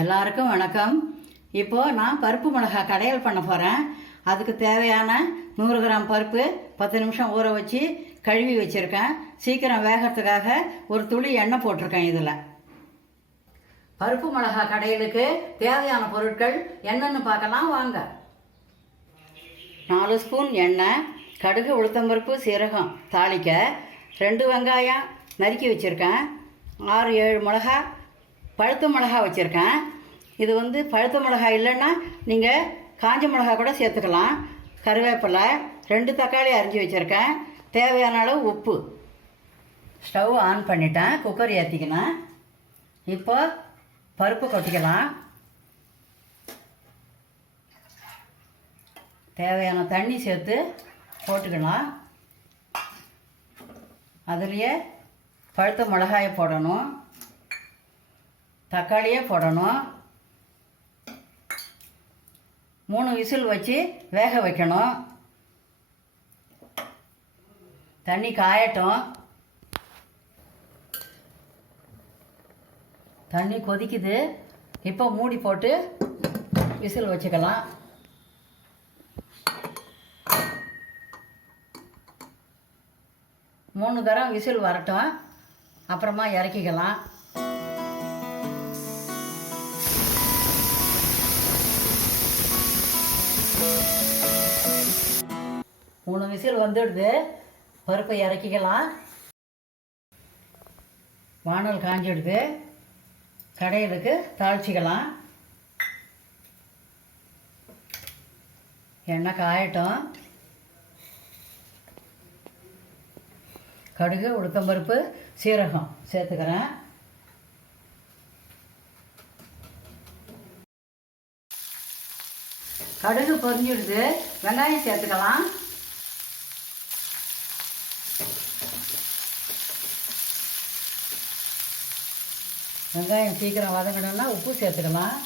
எல்லாருக்கும் வணக்கம். இப்போ நான் பருப்பு மிளகா கடையல் பண்ண போகிறேன் அதுக்கு தேவையான நூறு கிராம் பருப்பு பத்து நிமிஷம் ஊற வச்சு கழுவி வச்சுருக்கேன். சீக்கிரம் வேகறதுக்காக ஒரு துளி எண்ணெய் போட்டிருக்கேன் இதில். பருப்பு மிளகா கடையலுக்கு தேவையான பொருட்கள் என்னென்னு பார்க்கலாம். வாங்க. நாலு ஸ்பூன் எண்ணெய் கடுகு உளுத்தம்பருப்பு சீரகம் தாளிக்க ரெண்டு வெங்காயம் நறுக்கி வச்சுருக்கேன். ஆறு ஏழு மிளகா பழுத்த மிளகா வச்சுருக்கேன். இது வந்து பழுத்த மிளகா இல்லைன்னா நீங்கள் காஞ்ச மிளகா கூட சேர்த்துக்கலாம். கருவேப்பிலை ரெண்டு தக்காளி அரிஞ்சு வச்சுருக்கேன். தேவையான அளவு உப்பு. ஸ்டவ் ஆன் பண்ணிட்டேன். குக்கர் ஏற்றிக்கினேன் இப்போ பருப்பு கொட்டிக்கலாம். தேவையான தண்ணி சேர்த்து போட்டுக்கலாம். அதுலேயே பழுத்த மிளகாயை போடணும். தக்காளியே போடணும். மூணு விசில் வச்சு வேக வைக்கணும். தண்ணி காயட்டும். தண்ணி கொதிக்குது. இப்போ மூடி போட்டு விசில் வச்சுக்கலாம். மூணு தரம் விசில் வரட்டும். அப்புறமா இறக்கிக்கலாம். மூணு விசில் வந்துடுது. பருப்பை இறக்கிக்கலாம். வானல் காஞ்சிடுது. கடையிலுக்கு தாளிச்சிக்கலாம். எண்ணெய் காயட்டும். கடுகு உளுத்தம்பருப்பு சீரகம் சேர்த்துக்கிறேன். கடுகு பொரிஞ்சிடுது. வெங்காயம் சேர்த்துக்கலாம். வெங்காயம் சீக்கிரம் வதங்கணும்னா உப்பு சேர்த்துக்கலாம்.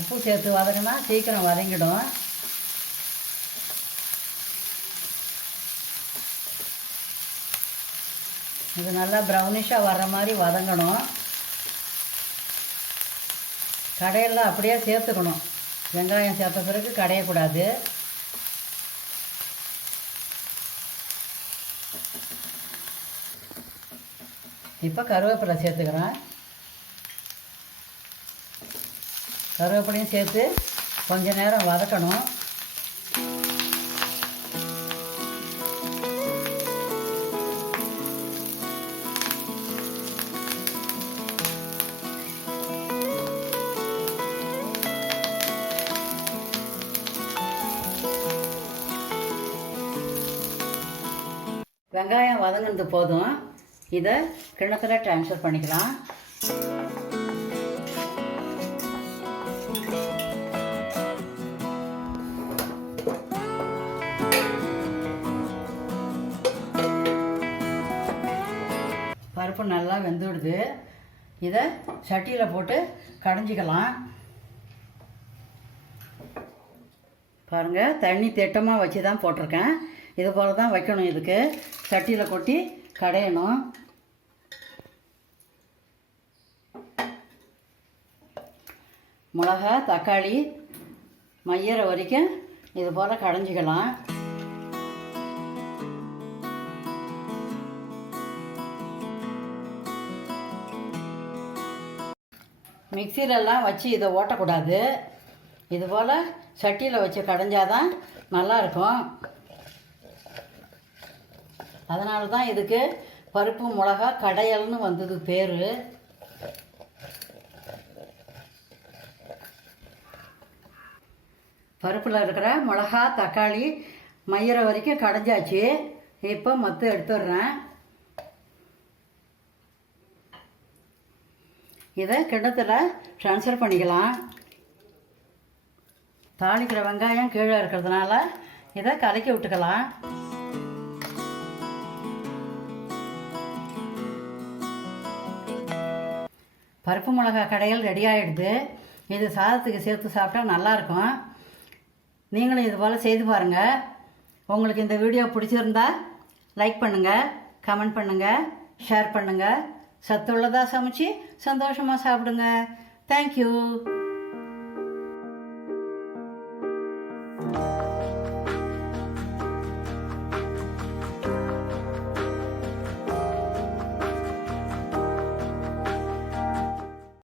உப்பு சேர்த்து வதங்கினா சீக்கிரம் வதங்கிடும். இது நல்லா ப்ரௌனிஷாக வர்ற மாதிரி வதங்கணும். கடையெல்லாம் அப்படியே சேர்த்துக்கணும். வெங்காயம் சேர்த்த பிறகு கடையக்கூடாது. இப்போ கருவேப்பிலை சேர்த்துக்கிறேன். கருவேப்பிலையும் சேர்த்து கொஞ்ச நேரம் வதக்கணும். வெங்காயம் வதங்கினது போதும். இதை கிணத்துல ட்ரான்ஸ்ஃபர் பண்ணிக்கலாம். பருப்பு நல்லா வெந்துடுது. இதை சட்டியில் போட்டு கடைஞ்சிக்கலாம். பாருங்கள் தண்ணி திட்டமாக வச்சு தான் போட்டிருக்கேன். இது போல் தான் வைக்கணும் இதுக்கு. சட்டியில் கொட்டி கடையணும். மிளகா தக்காளி மையிற வரைக்கும் இது போல் கடைஞ்சிக்கலாம். மிக்சிலெல்லாம் வச்சு இதை ஓட்டக்கூடாது. இது போல் சட்டியில் வச்சு கடைஞ்சாதான் நல்லாயிருக்கும் அதனால தான் இதுக்கு பருப்பு மிளகா கடையல்னு வந்தது பேர். பருப்பில் இருக்கிற மிளகா தக்காளி மயிற வரைக்கும் கடைஞ்சாச்சு. இப்போ மொத்த எடுத்துடுறேன். இதை கிண்ணத்தில் ட்ரான்ஸ்ஃபர் பண்ணிக்கலாம். தாளிக்கிற வெங்காயம் கீழே இருக்கிறதுனால இதை கலக்கி விட்டுக்கலாம். பருப்பு மிளகா கடையில் ரெடி ஆகிடுது இது சாதத்துக்கு சேர்த்து சாப்பிட்டா நல்லாயிருக்கும். நீங்களும் இது போல் செய்து பாருங்கள் உங்களுக்கு இந்த வீடியோ பிடிச்சிருந்தா லைக் பண்ணுங்கள் கமெண்ட் பண்ணுங்கள் ஷேர் பண்ணுங்கள் சத்துள்ளதாக சமைச்சு சந்தோஷமாக சாப்பிடுங்க. தேங்க்யூ